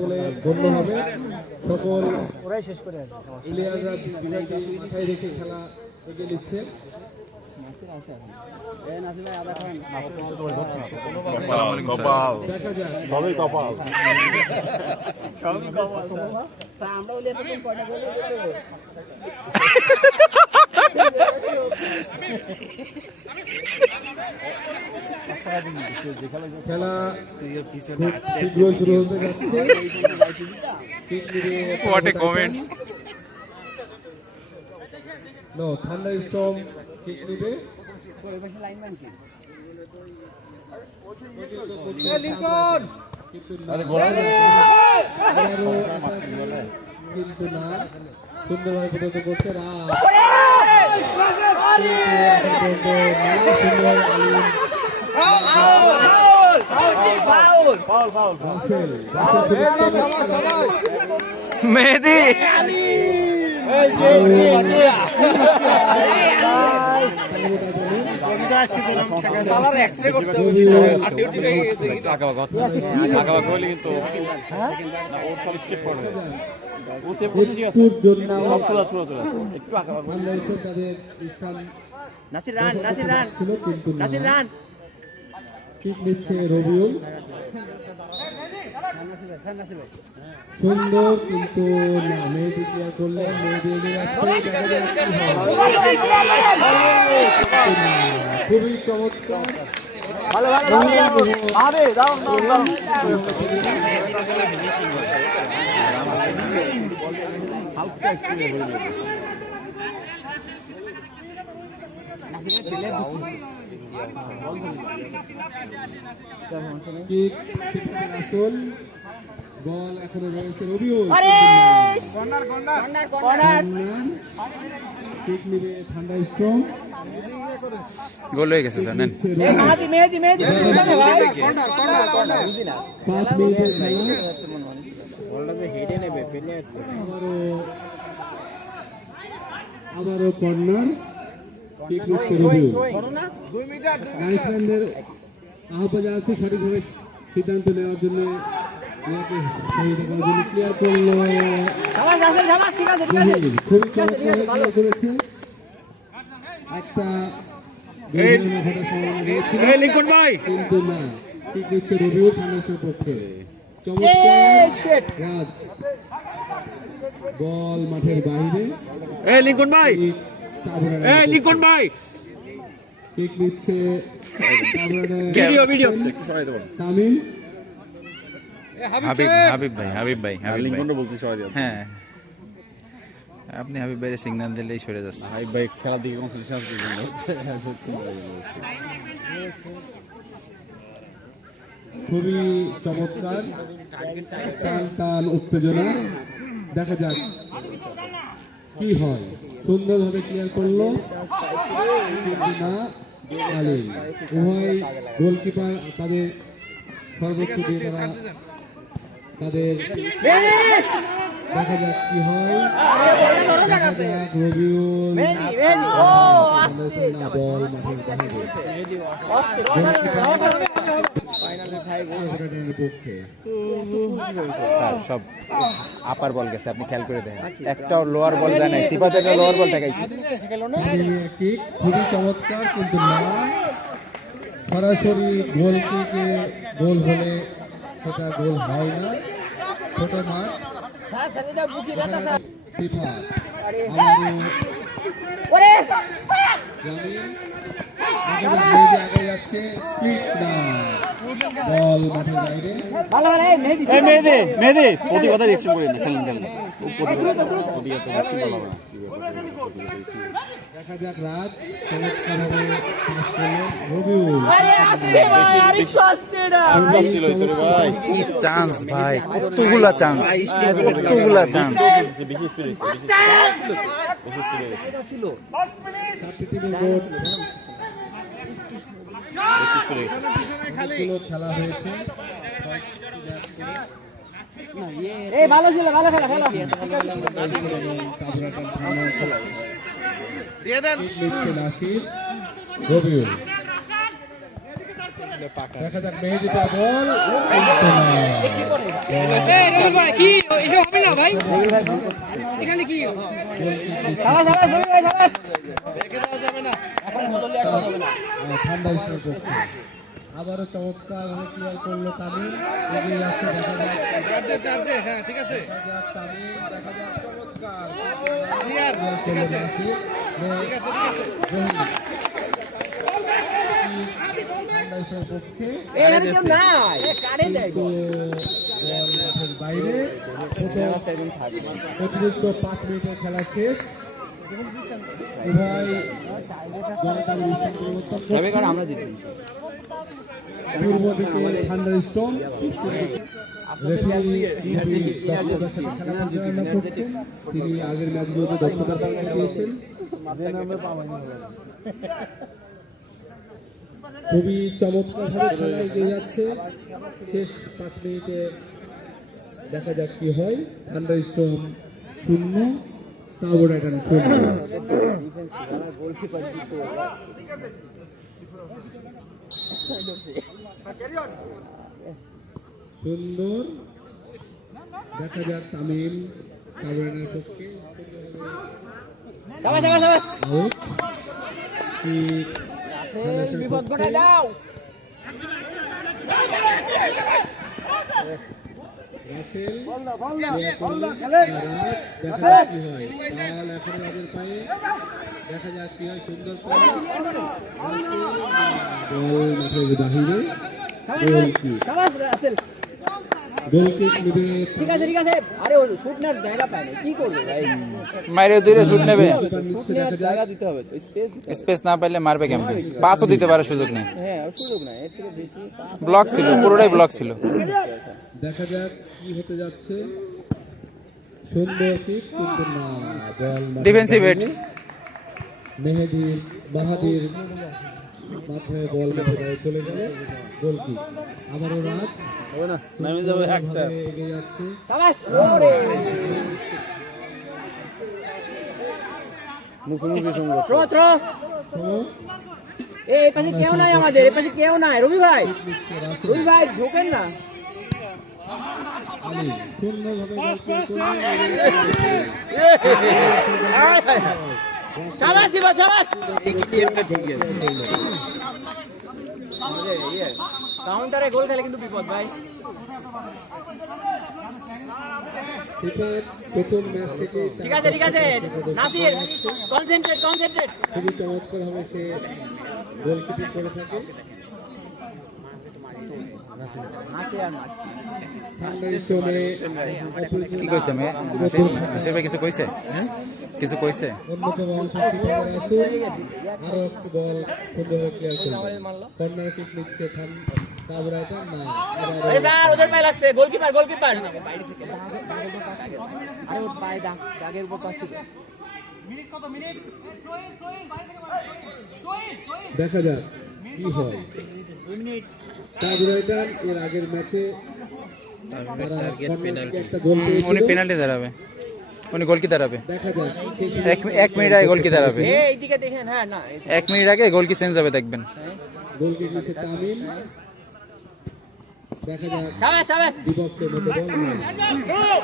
বলে গণ্য হবে। সকল প্লেয়াররা মাথায় রেখে খেলা এগিয়ে নিচ্ছে। খেলা শীঘ্রই শুরু হতে যাচ্ছে। থান্ডার স্টর্ম কিক নেবে। কিন্তু না, সুন্দরভাবে প্রতিহত করছে মেহেদি রবিউল। সুন্দর কিন্তু না, মেহেদি ক্লিয়ার করলেন। মেহেদি এগিয়ে যাচ্ছে, খুবই চমৎকার। আসল বল এখনো রয়েছে রবিউল। কিক নেবে থান্ডার স্টর্ম। গোল হয়ে গেছে স্যার। 5 মিনিটের আবারও কর্নার। কিক নিচ্ছে রবিউল। আইসল্যান্ডের আহ্বান জানাচ্ছি সঠিকভাবে সিদ্ধান্ত নেওয়ার জন্য, সহায়তা করার জন্য। ক্লিয়ার করলো, খুবই চমৎকার করেছে। একটা কিন্তু না, ঠিক নিচ্ছে রবিউল থান্ডার্সের পক্ষে। চমৎকার রাজ, বল মাঠের বাইরে। কিক নিচ্ছে তামিম। হাবিব ভাই হ্যাঁ, আপনি হাবিব ভাইয়ের সিগন্যাল দিলেই সরে যাচ্ছে। হাবিব ভাই খেলার দিকে খুবই চমৎকার, টান টান উত্তেজনা। দেখা যাক কি হয়। সুন্দরভাবে ক্লিয়ার করলো কিন্তু না, আলিম। উভয় গোলকিপার তাদের সর্বোচ্চ দিয়ে তারা তাদের, দেখা যাক কি হয়। দেখা যাক রবিউল বল মাঠের পক্ষে। স্যার সব আপার বল গেছে, আপনি খেয়াল করে দেন। একটাও লোয়ার বল দেয় নাই, সিপাতে একটা লোয়ার বল ঠেকাইছে। খুবই চমৎকার কিন্তু না, সরাসরি গোল কিকে গোল হলে সেটা গোল হয় না। ছোট মাঠ, আগে যাচ্ছে, বল মাঠের বাইরে। প্রতি কথা রিয়েকশন করি না, খেলেন দেখা যাক রাজ চমৎকারভাবে পাস করলেন রবিউল। চান্স ভাই, কতগুলা চান্স। খেলা হয়েছে, ভালো ছিল, ভালো খেলা নাসির রবিউল। দেখা যাক মেহেদিটা বল কি এসব হবে না ভাই এখানে কি ঠান্ডা হিসেবে আবারও চমৎকার ক্লিয়ার করলো তামিম এগিয়ে যাচ্ছে দেখা যাক ঠিক আছে তামিম দেখা যাক চমৎকার ক্লিয়ার করলো ঠান্ডা হিসেবে পক্ষে বাইরে অতিরিক্ত 5 মিনিটের খেলা শেষ উভয় জনতার স্থান পরিবর্তন করছে। পূর্ব দিকে থান্ডার স্টোন তিনি আগের ম্যাচগুলোতে দক্ষতার তালিকা দিয়েছেন। খুবই চমৎকার ভাবে খেলা এগিয়ে যাচ্ছে। শেষ 5 মিনিটে দেখা যাক কি হয়। Thunder stone 0 টাউবরাইটান 0। সুন্দর দেখা যাক তামিম টাউবরাইটানের পক্ষে আউট কি বিপদ ঘটায় দাও রাসেল দেখা যাক কি হয়। বল এখন রাজের পায়ে দেখা যাক কি হয়। সুন্দর বল মাঠের বাহিরে গোলকিক নেবে ঠিক আছে আরে ও শুট না জায়গা পায় না কি করবে ভাই মাইরে দূরে শুট নেবে জায়গা দিতে হবে তো স্পেস না পাইলে মারবে কেমনে পাসও দিতে পারে সুযোগ নেই হ্যাঁ সুযোগ না এর থেকে বেশি ব্লক ছিল পুরোটাই ব্লক ছিল দেখা যাক কি হতে যাচ্ছে। সুন্দর কিক কিন্তু না বল ডিফেন্সিভ হেড মাহাদির মাথায় বল মাথায় চলে গেল। গোল কিক আবারও রাজ এগিয়ে যাচ্ছে। এই পাশে কেউ নাই আমাদের এই পাশে কেউ নাই রবি ভাই ঢোকেন না আলী সুন্দরভাবে চাবাস দিবা চাবাস কাউন্টারে গোল খেলে কিন্তু বিপদ ভাই প্রথম ম্যাচ থেকে ঠিক আছে নাসির কনসেন্ট্রেট খুবই চমৎকার ভাবে সে গোলকিপিং করে থাকে। কি কইছে মেয়ে নাসির ভাই কিছু কইছে কিছু কইছে অন্যতম অংশ আরো একটি বল সুন্দরভাবে ক্লিয়ার করবে। কর্নার কিক নিচ্ছে টাউবরাইটার না স্যার ওদের পায়ে লাগছে গোলকিপার আরে ওর পায়ে দাগের উপর পাশে দেখা যাক কি হয়। টাউবরাইটার এর আগের ম্যাচে একটা গোল উনি পেনাল্টি দাঁড়াবে উনি গোল কি দাঁড়াবে দেখা যাক 1 মিনিট আগে গোল কি দাঁড়াবে এইদিকে দেখেন হ্যাঁ না 1 মিনিট আগে গোল কি চেঞ্জ হবে দেখবেন গোল কিক নিচ্ছে তামিম। দেখা যাক শাবাশ বিপক্ষের মধ্যে বল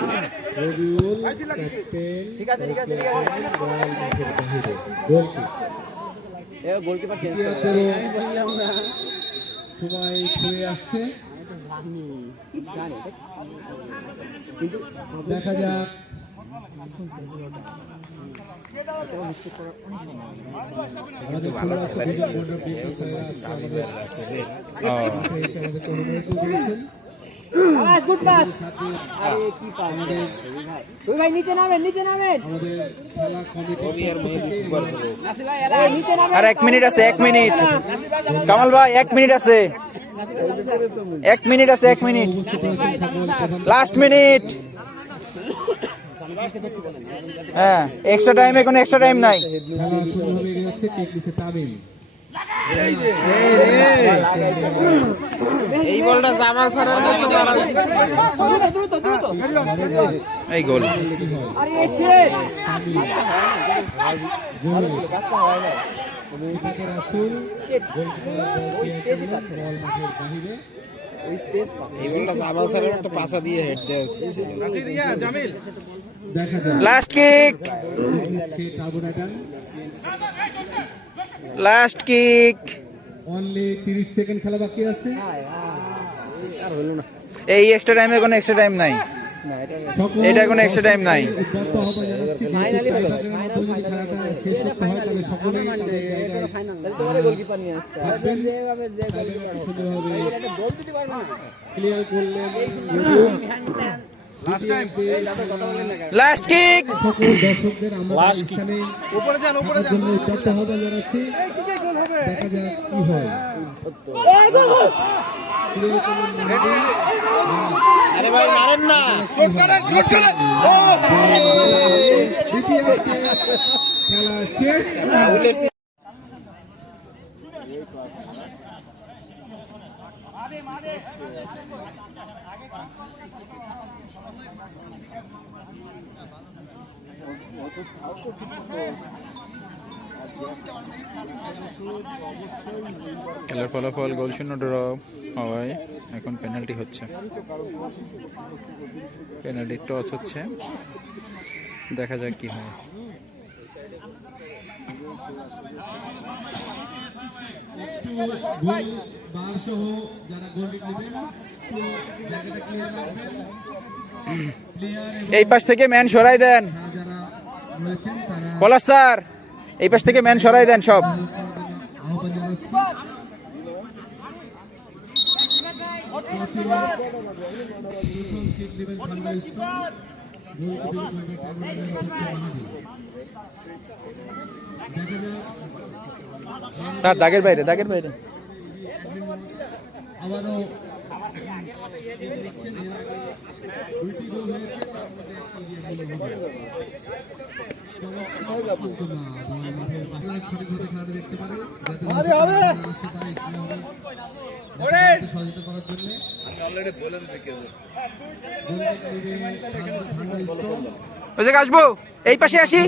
রবিউল ক্যাপ্টেন ঠিক আছে বল মাঠের বাহিরে গোল কিক গোলকিপার চেঞ্জ সময় ঘুরে আসছে। দেখা যাক গুড পাস আরে কি পাস ওই ভাই নিচে নামেন আমাদের খেলা কমিটি নিচে নামেন আর 1 মিনিট আছে 1 মিনিট কামাল ভাই 1 মিনিট আছে 1 মিনিট আছে 1 মিনিট লাস্ট মিনিট হ্যাঁ এক্সট্রা টাইমে কোনো এক্সট্রা টাইম নাই খেলা শুরু হয়ে গেছে। কিক নিচ্ছে তামিম। এই বলটা জামাল ছাড়ার মতো দ্রুত এই গোল আরে এসে সিফাতে রাসূল গোলকিপার বল মাঠের বাহিরে। ওই স্পেস পাচ্ছে। এই বলটা জামাল স্যারের মতো পাছা দিয়ে হেড দেওয়া উচিত ছিল। দেখা যায় লাস্ট কিক, নিচ্ছে টার্বোনাটান। Last kick. অনলি 30 সেকেন্ড খেলা বাকি আছে। আর হলো না। এই এক্সট্রা টাইমে কোনো এক্সট্রা টাইম নাই, না এটা সকল এটার কোনো extra time নাই। উদ্যত আহ্বান জানাচ্ছি, ফাইনালি ভালো হয়। যেহেতু টাইব্রেকারের মধ্যে যদি খেলাটা শেষ করতে হয় তাহলে সকলেই তাদের জায়গায় ফাইনাল তাহলে গোলকিপার নিয়ে আসতে হবে। থাকবেন। যেভাবে যে টাইব্রেকার সুন্দরভাবে এটা গোল দিতে পারবে না। ক্লিয়ার করলেন। Last kick. সকল দর্শকদের আমরা স্থানে থাকার জন্য উদ্যত আহ্বান জানাচ্ছি। দেখা যাক কি হয়। ক্লিয়ার করলেন মেহেদী। আরে ভাই মারেন না। দ্বিতীয়ার্ধে খেলা শেষ। খেলার ফলাফল গোল শূন্য ড্র হওয়ায় এখন পেনাল্টি হচ্ছে, পেনাল্টি টস হচ্ছে, দেখা যাক কি হয়। একটু গোল বার সহ যারা গোল নেবেন একটু জায়গাটা ক্লিয়ার রাখবেন। প্লেয়ার এই পাশ থেকে ম্যান সরাই দেন, যারা রয়েছেন তারা পলাশ স্যার এই পাশ থেকে ম্যান সরাই দেন সব। আহ্বান জানাচ্ছি। প্রথম কিক নেবেন খান্ডা স্টোন, গোলকিপার করবে টার্বোনাটান পক্ষে মাহাদি। দেখা যাক স্যার দাগের বাইরে, দাগের বাইরে। আবারও দেখছেন এর আগে দুইটি গোল হয়েছে, তার মধ্যে একটি গোল হবে। আপনারা সঠিকভাবে খেলাটা দেখতে পারে যাতে আসতে পারে সহযোগিতা করার জন্য। ওই জায়গায় আসবো, এই পাশে আসি।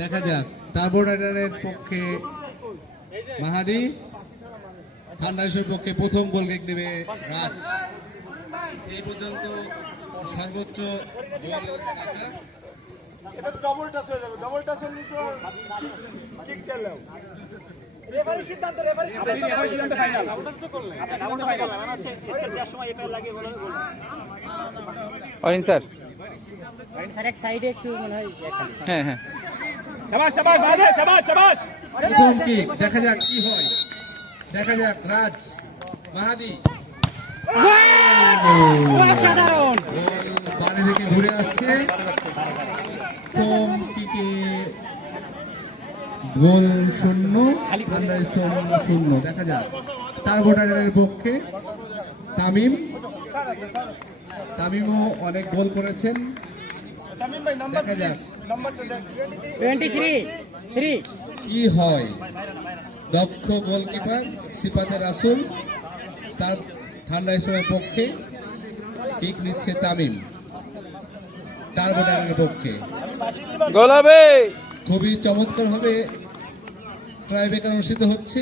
দেখা যাক টার্বোনাটারের পক্ষে মাহাদি, থান্ডার্সের পক্ষে প্রথম গোল কিক নেবে রাজ। এই পর্যন্ত সর্বোচ্চ গোল রাখা। অরিন স্যার, এক সাইডে একটু মনে হয় হ্যাঁ হ্যাঁ। প্রথম কিক, দেখা যাক কি হয়। দেখা যাক রাজ মাহাদি অসাধারণ। বাড়ি থেকে ঘুরে আসছে। প্রথম কিকে গোল শূন্য, থান্ডারস্টর্ম শূন্য। দেখা যাক টার্বোনাটারের পক্ষে তামিম, তামিমও অনেক গোল করেছেন। দেখা যাক 23 কি হয়। দক্ষ গোলকিপার সিফাতে রাসূল, তার থান্ডারস্টর্মের পক্ষে কিক নিচ্ছে তামিম টার্বোনাটারের পক্ষে। গোল হবে। খুবই চমৎকার ভাবে ট্রাইব্রেকার অনুষ্ঠিত হচ্ছে।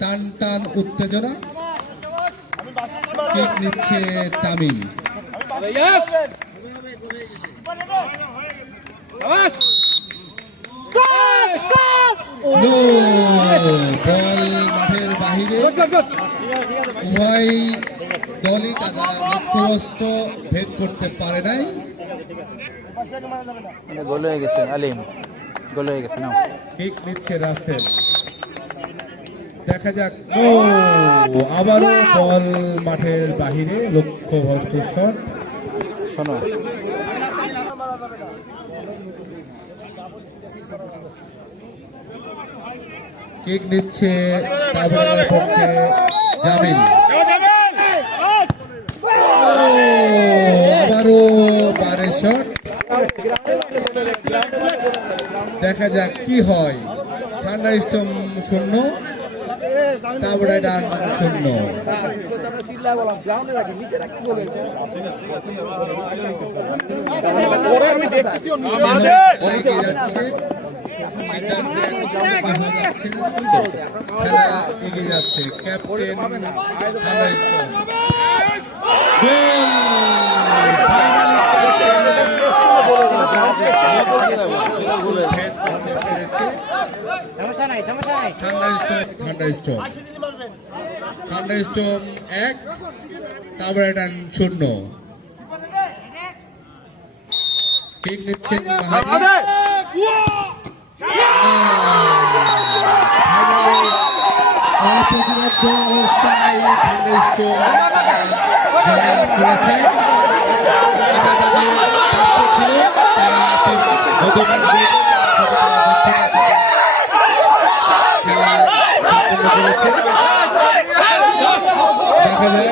টান টান উত্তেজনা। কিক নিচ্ছে তামিম। নো, বল মাঠের বাহিরে। উভয় দলই তারা লক্ষ্যবস্তু ভেদ করতে পারে নাই। গোল হয়ে গেছে, আলিম গোল হয়ে গেছে। নাও কিক নিচ্ছে রাসেল। দেখা যাক, ও আবারও বল মাঠের বাহিরে, লক্ষ্যভ্রষ্ট শট। শোনো, কিক নিচ্ছে টার্বোনাটারের পক্ষে জামিল। আবারও বারে শট। দেখা যাক কি হয়। থান্ডারস্টর্ম শূন্য, কাবরাডান 0। এগিয়ে যাচ্ছে। খেলা এগিয়ে যাচ্ছে। Captain thunderstorm. থান্ডারস্টর্ম 1, কাবরাডান 0। ঠিক নিচ্ছেন মাহাদি। অপ্রতিরোধ্য অবস্থায় থান্ডারস্টর্ম জয় করেছে। এটা তাদের প্রাপ্য ছিল, তারা গতবার খেলা সম্পন্ন করেছে। দেখা যাক,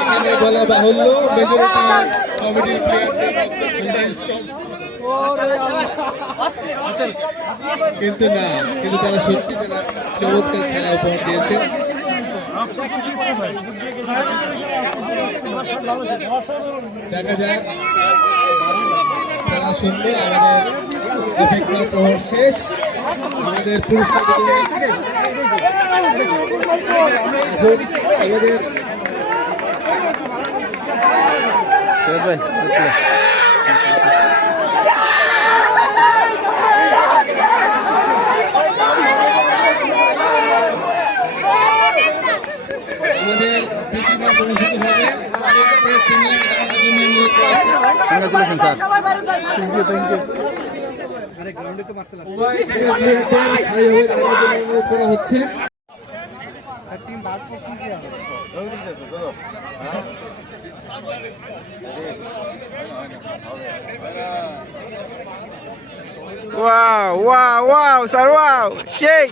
এখানে বলা বাহুল্য মেজরিটি কমিটির প্লেয়ারদের কিন্তু না, কিন্তু তারা সত্যি তারা চমৎকার খেলা উপহার দিয়েছে। দেখা যাক তারা শুনবে। আমাদের অপেক্ষা প্রহর শেষ। আমাদের পুরস্কার আমাদের প্রতিবার অনুষ্ঠিত হবে। Congratulation sir. অনুরোধ করা হচ্ছে। Wow wow wow sir, wow সেই